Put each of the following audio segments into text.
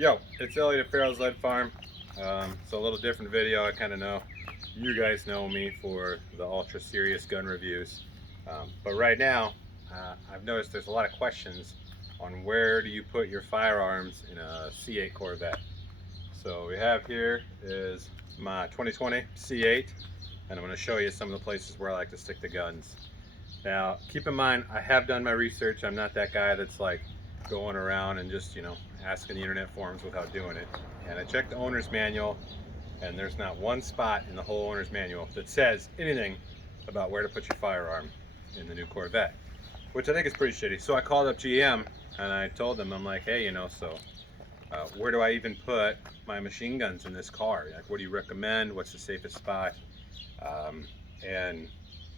Yo, it's Elliot at Farro's Lead Farm. It's a little different video. I kind of know you guys know me for the ultra serious gun reviews. But right now, I've noticed there's a lot of questions on where do you put your firearms in a C8 Corvette. So we have here is my 2020 C8, and I'm going to show you some of the places where I like to stick the guns. Now, keep in mind, I have done my research. I'm not that guy that's like going around and just, asking the internet forums without doing it. And I checked the owner's manual, and there's not one spot in the whole owner's manual that says anything about where to put your firearm in the new Corvette, which I think is pretty shitty. So I called up GM and I told them, I'm like, hey, where do I even put my machine guns in this car? Like, what do you recommend? What's the safest spot? And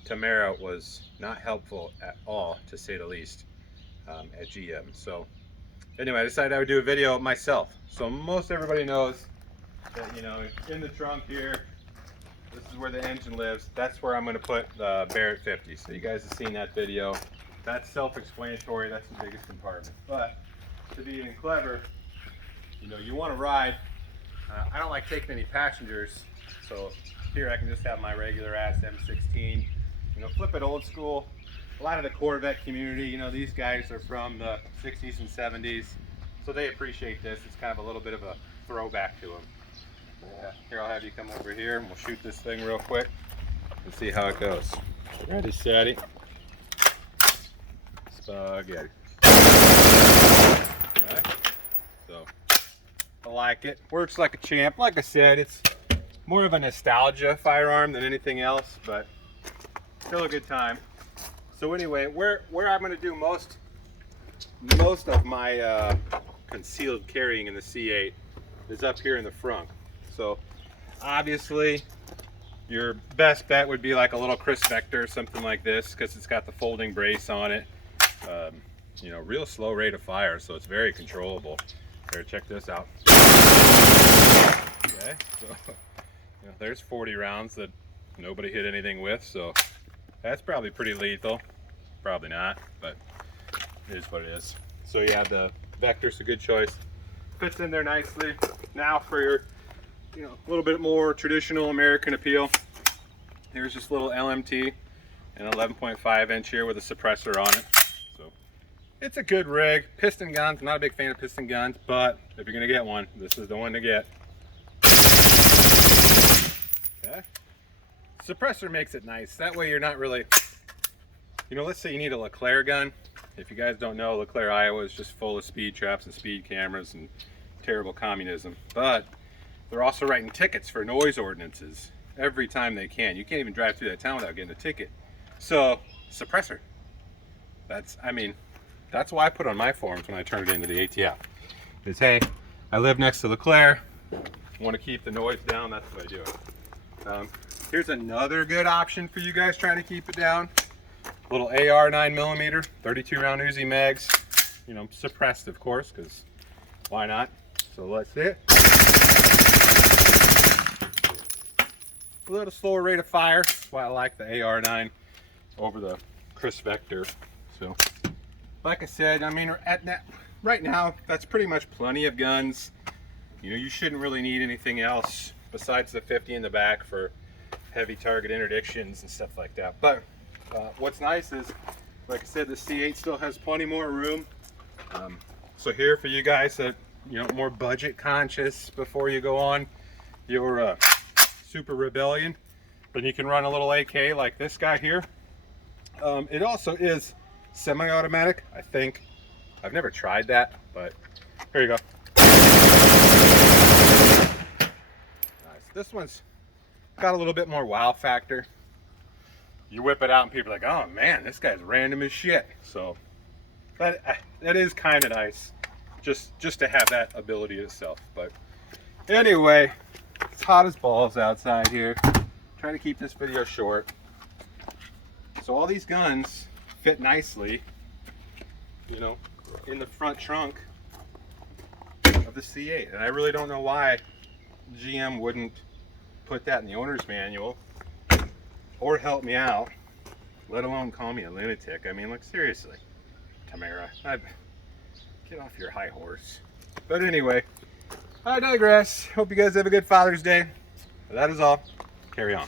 Tamara was not helpful at all, to say the least, at GM. So anyway, I decided I would do a video myself. So most everybody knows that, in the trunk here, this is where the engine lives. That's where I'm going to put the Barrett 50. So you guys have seen that video. That's self-explanatory. That's the biggest compartment. But to be even clever, you want to ride. I don't like taking any passengers. So here I can just have my regular ass M16. Flip it old school. A lot of the Corvette community, these guys are from the 60s and 70s, so they appreciate this. It's kind of a little bit of a throwback to them. Here, I'll have you come over here and we'll shoot this thing real quick and see how it goes. Ready, steady. Spaghetti. Okay. So, I like it. Works like a champ. Like I said, it's more of a nostalgia firearm than anything else, but still a good time. So anyway, where I'm going to do most of my concealed carrying in the C8 is up here in the front. So obviously your best bet would be like a little Chris Vector, something like this, because it's got the folding brace on it. Real slow rate of fire, so it's very controllable. Here, check this out. Okay, so there's 40 rounds that nobody hit anything with, so that's probably pretty lethal. Probably not, but it is what it is. So yeah, the Vector's a good choice. Fits in there nicely. Now for your, a little bit more traditional American appeal, here's this little LMT, an 11.5 inch here with a suppressor on it. So it's a good rig. Piston guns, I'm not a big fan of piston guns, but if you're gonna get one, this is the one to get. Okay. Suppressor makes it nice. That way you're not really, let's say you need a LeClaire gun. If you guys don't know, LeClaire, Iowa is just full of speed traps and speed cameras and terrible communism. But they're also writing tickets for noise ordinances every time they can. You can't even drive through that town without getting a ticket. So, suppressor. That's why I put on my forms when I turned it into the ATF. Is, hey, I live next to LeClaire. Want to keep the noise down, that's what I do. Here's another good option for you guys trying to keep it down. Little AR 9mm, 32 round Uzi mags. Suppressed of course, because why not? So let's see it. A little slower rate of fire. That's why I like the AR9 over the Chris Vector. So, like I said, right now, that's pretty much plenty of guns. You shouldn't really need anything else besides the 50 in the back for heavy target interdictions and stuff like that. But what's nice is, like I said, the C8 still has plenty more room. So here for you guys that more budget conscious before you go on your Super Rebellion, then you can run a little AK like this guy here. It also is semi-automatic, I think. I've never tried that, but here you go. Nice. This one's got a little bit more wow factor. You whip it out and people are like, oh man, this guy's random as shit. So that is kind of nice, just to have that ability itself. But anyway, it's hot as balls outside here. Trying to keep this video short. So all these guns fit nicely, in the front trunk of the C8. And I really don't know why GM wouldn't put that in the owner's manual or help me out, let alone call me a lunatic. Like, seriously, Tamara, get off your high horse. But anyway, I digress. Hope you guys have a good Father's Day. That is all. Carry on.